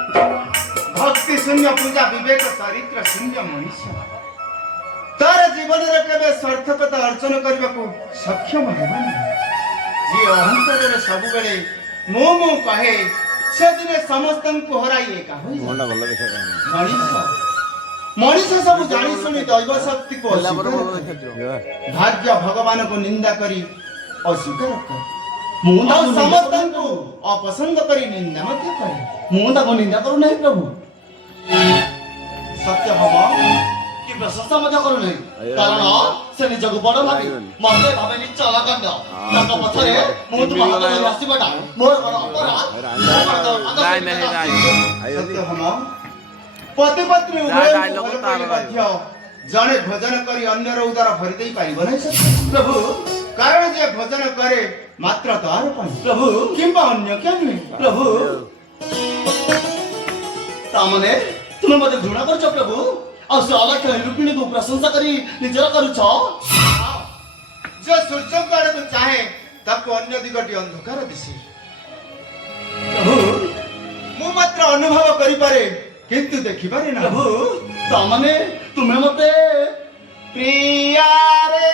भक्ति शून्य पूजा विवेक चरित्र शून्य मनुष्य तार जीवन रे केबे सार्थकता अर्जन करबा को सक्षम हेबानी जी अहंकार सब बेले मो कहे से दिने समस्तन को हराई एका होई मनुष्य मनुष्य सब जानी सुनी दैव शक्ति को भाग्य भगवान को निंदा करी अस्वीकार करे मुंडा समस्तन को अपसंद करी निंदा मत करे मुंडा को निंदा करू नहीं प्रभु सत्य हम कि प्रशंसा मजा करू नहीं कारण से निज को बड़ भाबी मते भाबे नि चलाकांड तक पछरे मु तो महान आसीबटा मोर बड़ अपराध नहीं सत्य हम पति पत्नी उभय जने भजन करी अन्य रो उदार भरि देई पारिबो नहीं प्रभु कारण जे भजन करे मात्र तार पाई प्रभु किंबा अन्य क्या नहीं प्रभु तामने तुम मते घृणा करछ प्रभु और से अलग रुक्मिणी को प्रशंसा करी निजर करू छ जो सूर्य करे तो चाहे तब अन्य दिगटी अंधकार दिसे प्रभु मु मात्र अनुभव करि पारे किंतु देखि पारे ना प्रभु तामने तुमे मते प्रिया रे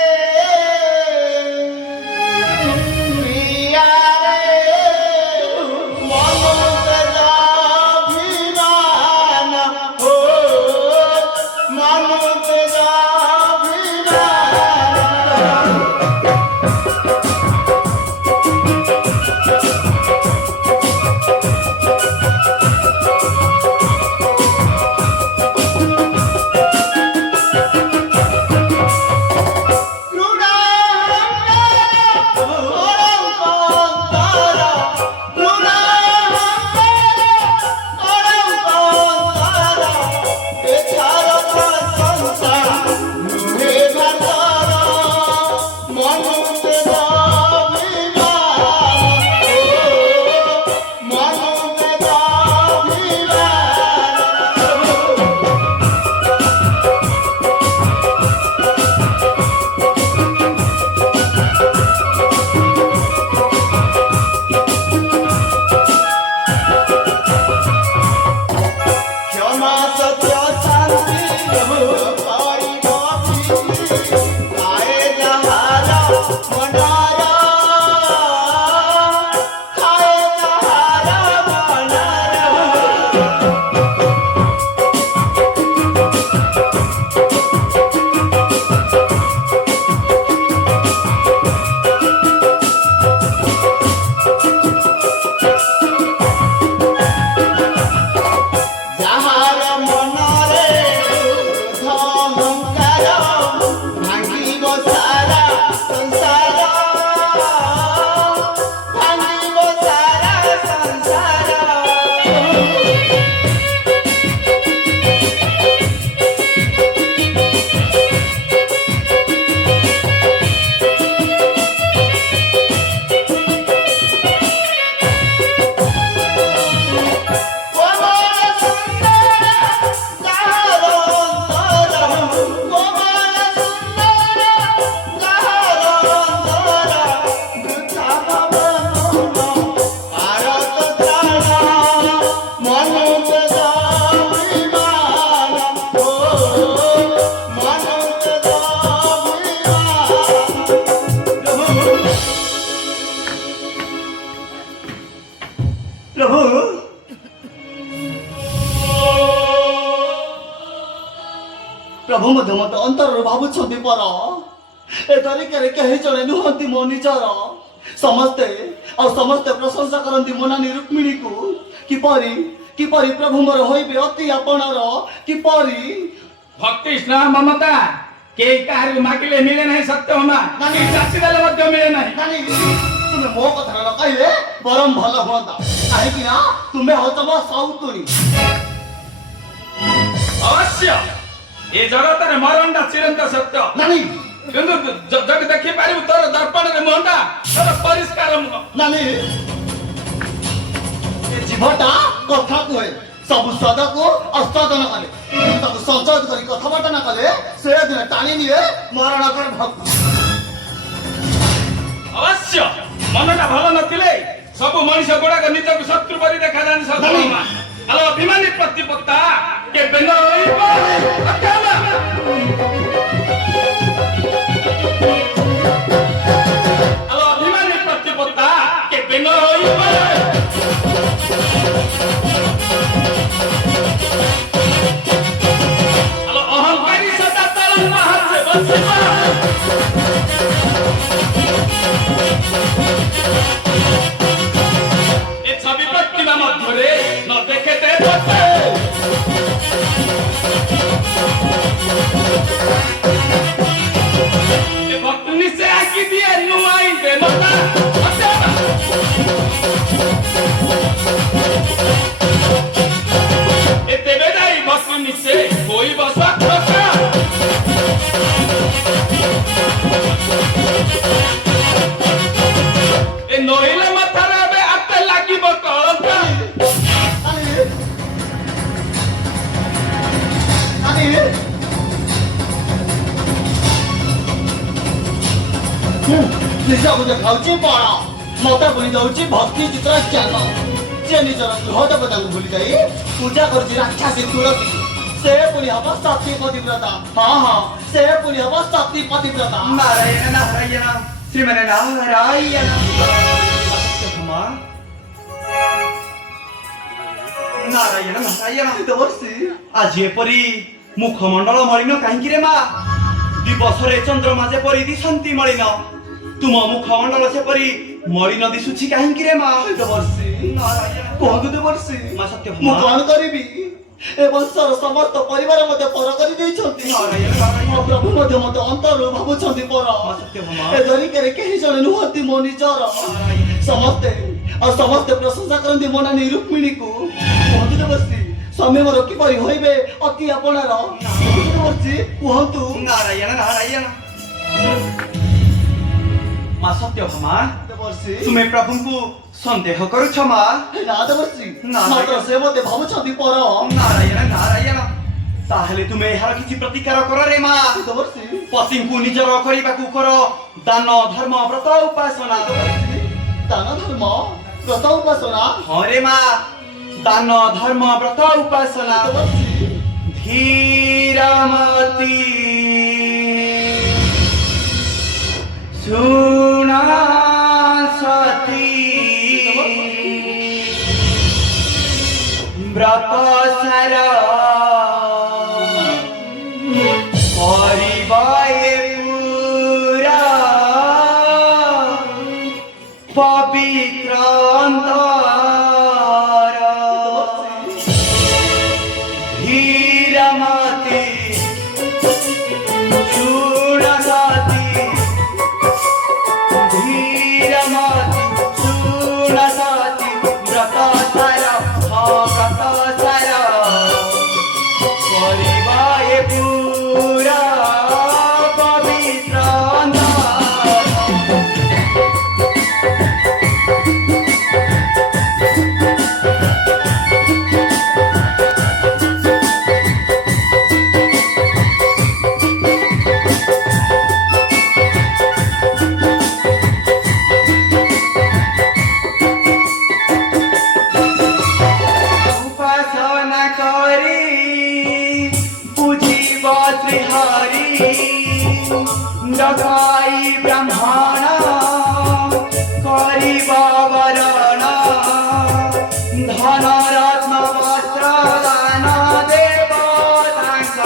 प्रभु मध्य मत अंतर भावुं पर ए तरीके कहीं जड़े नुहति मो निजर समस्ते और समस्ते प्रशंसा करती मो नानी रुक्मिणी को किपरि किपरि प्रभु मोर होइबे अति आपणर किपरि भक्ति स्नेह ममता के काहरु मागिले मिले नहीं सत्य होना नानी चाची देले मध्य मिले नहीं नानी तुमे मो कथा न कहले परम भल होता काहे कि ना तुमे हो तम सौतुनी अवश्य ये जगत रे मरणटा चिरंत सत्य नानी किंतु जग देखि पारिबु तोर दर्पण रे मुंडा तोर परिष्कार नानी ए जीवटा कथा कोए सब सदा को आस्वादन करे सब କରି କଥାବାର୍ତ୍ତା ନା କଲେ ସେ ଦିନ ଟାଣି ନିଏ ମରଣକର ଭକ୍ତ। ଅବଶ୍ୟ ମନଟା ଭଲ ନଥିଲେ ସବୁ ମଣିଷ ଗୁଡାକ ନିଜକୁ ଶତ୍ରୁ କରି ଦେଖାଯାନ୍ତି ସଦାମା। ଆଲୋ ଅଭିମାନୀ ପ୍ରତିପତ୍ତା କେବେ ନ ହୋଇପାରେ। ଆଲୋ ଅଭିମାନୀ ପ୍ରତିପତ୍ତା କେବେ ନ ହୋଇପାରେ। ଆଲୋ ଅହଙ୍କାରୀ ସଦା ତଳ ମହାତ୍ମେ ବସିବା। ଏ ଛବି ପ୍ରତିମା ମଧ୍ୟରେ ନ ଦେଖେତେ ବସେ। ଏ ଭକ୍ତ ନିଶ୍ଚୟ ଆକି ଦିଏ ନୁଆଇ ଦେବତା। ଏ ତେବେ ଯାଇ ଭକ୍ତ ନିଶ୍ଚୟ ହୋଇବ ସ୍ୱାର୍ଥପର। ଏ ନଇଲେ ମାଥାରେ ଏବେ ଆତେ ଲାଗିବ କଳଙ୍କ। ନିଜକୁ ଦେଖାଉଛି ବଳ ମତେ ଭୁଲି ଯାଉଛି ଭକ୍ତି ଚିତ୍ର ଜ୍ଞାନ। ସେ ନିଜର ଗୃହ ଦେବତାଙ୍କୁ ଭୁଲି ଯାଇ ପୂଜା କରୁଛି ରାକ୍ଷାସୀ ତୁଳସୀ। ସେ ପୁଣି ହବ ସତୀ ପତିବ୍ରତା। ହଁ ସେ ପୁଣି ହବ ସତୀ ପତିବ୍ରତା। ନାରାୟଣ ନାରାୟଣ ଶ୍ରୀମାନେ ନାରାୟଣ। ନାରାୟଣ ନାରାୟଣ ଦେବର୍ଷି ଆଜି ଏପରି ମୁଖମଣ୍ଡଳ ମଳିନ କାହିଁକି ରେ ମା? ଦିବସରେ ଚନ୍ଦ୍ରମା ଯେପରି ଦିଶନ୍ତି ମଳିନ, ତୁମ ମୁଖମଣ୍ଡଳ ସେପରି ମଳିନ ଦିଶୁଛି କାହିଁକି ରେ ମା? ଦେବର୍ଷି କୁହନ୍ତୁ ଦେବର୍ଷି ମା ସତ୍ୟ ମୁଁ କଣ କରିବି? ଏ ବଂଶର ସମସ୍ତ ପରିବାର ମତେ ପର କରି ଦେଇଛନ୍ତି। ମୋ ପ୍ରଭୁ ମଧ୍ୟ ମତେ ଅନ୍ତରରୁ ଭାବୁଛନ୍ତି ପର। ଏ ଧରିକାରେ କେହି ଜଣେ ନୁହନ୍ତି ମୋ ନିଜର। ସମସ୍ତେ ପ୍ରଶଂସା କରନ୍ତି ମୋ ନାନୀ ରୁକ୍ମିଣୀକୁ। କୁହନ୍ତୁ ଦେବର୍ଷି ସ୍ୱାମୀ ମୋର କିପରି ହୋଇବେ ଅତି ଆପଣାର? ଦେବର୍ଷି କୁହନ୍ତୁ। ନାରାୟଣ ନାରାୟଣ ମା ସତ୍ୟଭାମା, ଦେବର୍ଷି ତୁମେ ପ୍ରଭୁଙ୍କୁ ସନ୍ଦେହ କରୁଛ ମା? ନା ଦେବର୍ଷି ନାରାୟଣ। ମାତ୍ର ସେ ମତେ ଭାବୁଛନ୍ତି ପର। ନାରାୟଣ ନାରାୟଣ ତାହେଲେ ତୁମେ ଏହାର କିଛି ପ୍ରତିକାର କର ରେ ମା। ଦେବର୍ଷି ପତିଙ୍କୁ ନିଜର କରିବାକୁ କର ଦାନ ଧର୍ମ ବ୍ରତ ଉପାସନା। ଦାନ ଧର୍ମ ବ୍ରତ ଉପାସନା। ହଁ ରେ ମା, ଦାନ ଧର୍ମ ବ୍ରତ ଉପାସନା। ଦେବର୍ଷି ଧୀରମତି ଶୁଣ ସତୀ ବ୍ରତ ସାର କରିବ ଏ ପୁରା ପବିତ୍ର ଅନ୍ତର। ଧୀରମତି ଶୁଣ ସତୀ ଧୀରମତି ଶୁଣ ସତୀ ବ୍ରତ ସାର ବ୍ରତ ସାର କରିବ ଏ ପୁରା ପବିତ୍ର ଅନ୍ତର। উপাসনা করি পুজিব শ্রীহরি জগাই ব্রাহ্মণ করিব বরণ ধন রত্ন বস্ত্র দান দেব তাঙ্ক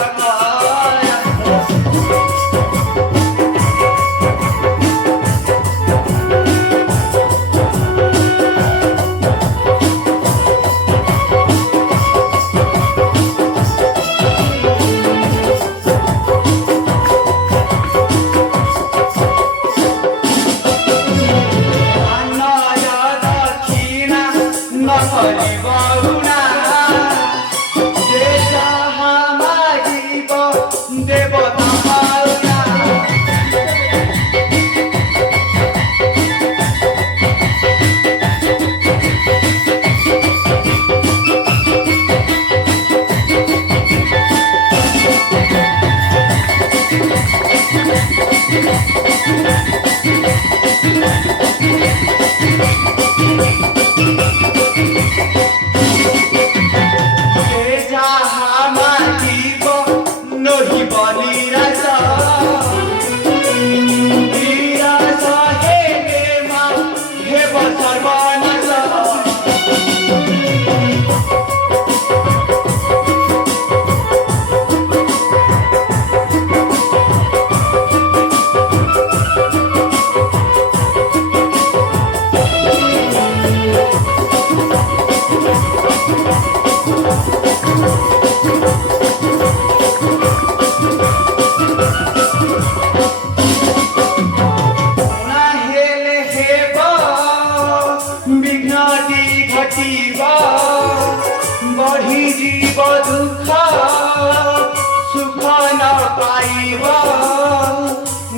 କରିବ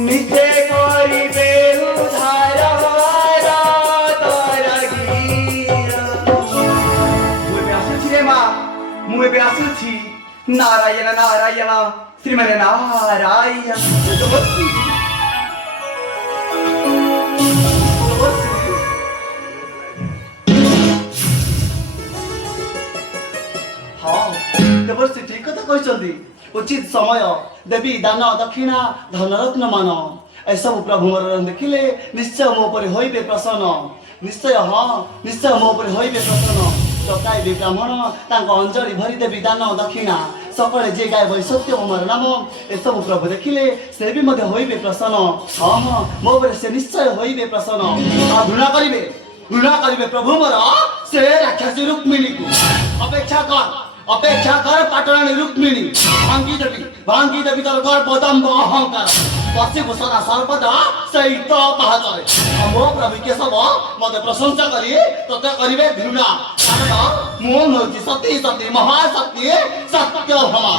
ନିଜେ କରିବେ ଉଦ୍ଧାର ତୋର ଗୀର। ମୁଁ ଏବେ ଆସୁଛି ରେ ମା, ମୁଁ ଏବେ ଆସୁଛି। ନାରାୟଣ ନାରାୟଣ ଶ୍ରୀମାନେ ନାରାୟଣ। ହଁ ଦେବଶ୍ରୀ ଠିକ କଥା କହିଛନ୍ତି। ଉଚିତ ସମୟ ଦେବୀ ଦାନ ଦକ୍ଷିଣା ଧନରତ୍ନ ମାନ ଏସବୁ ପ୍ରଭୁ ମୋର ଦେଖିଲେ ନିଶ୍ଚୟ ମୋ ଉପରେ ହୋଇବେ ପ୍ରସନ୍ନ। ନିଶ୍ଚୟ ହଁ ନିଶ୍ଚୟ ମୋ ଉପରେ ହୋଇବେ ପ୍ରସନ୍ନ। ଡକାଇବି ବ୍ରାହ୍ମଣ ତାଙ୍କ ଅଞ୍ଜଳି ଭରିଦେବି ଦାନ ଦକ୍ଷିଣା। ସକାଳେ ଯିଏ ଗାଇବ ସତ୍ୟ ମୋର ନାମ ଏସବୁ ପ୍ରଭୁ ଦେଖିଲେ ସେ ବି ମଧ୍ୟ ହୋଇବେ ପ୍ରସନ୍ନ। ହଁ ହଁ ମୋ ଉପରେ ସେ ନିଶ୍ଚୟ ହୋଇବେ ପ୍ରସନ୍ନ। ଆଉ ଘୃଣା କରିବେ ପ୍ରଭୁ ମୋର ସେ ରାକ୍ଷସୀ ରୁକ୍ମିଣୀକୁ। ଅପେକ୍ଷା କର ପାଟରାଣୀ ରୁକ୍ମିଣୀ। ଭାଙ୍ଗିଦେବି ତୋର ଗର୍ଭଦମ୍ଭ ଅହଙ୍କାର। ବସିବୁ ସଦା ସର୍ବଦା ସେଇ ତ ପାହାଚରେ। ମୋ ପ୍ରଭୁ କେଶବ ମତେ ପ୍ରଶଂସା କରି ତତେ କରିବେ ଘୃଣା। କାରଣ ମୁଁ ହେଉଛି ସତୀ ମହାଶକ୍ତି ସତ୍ୟଭାମା।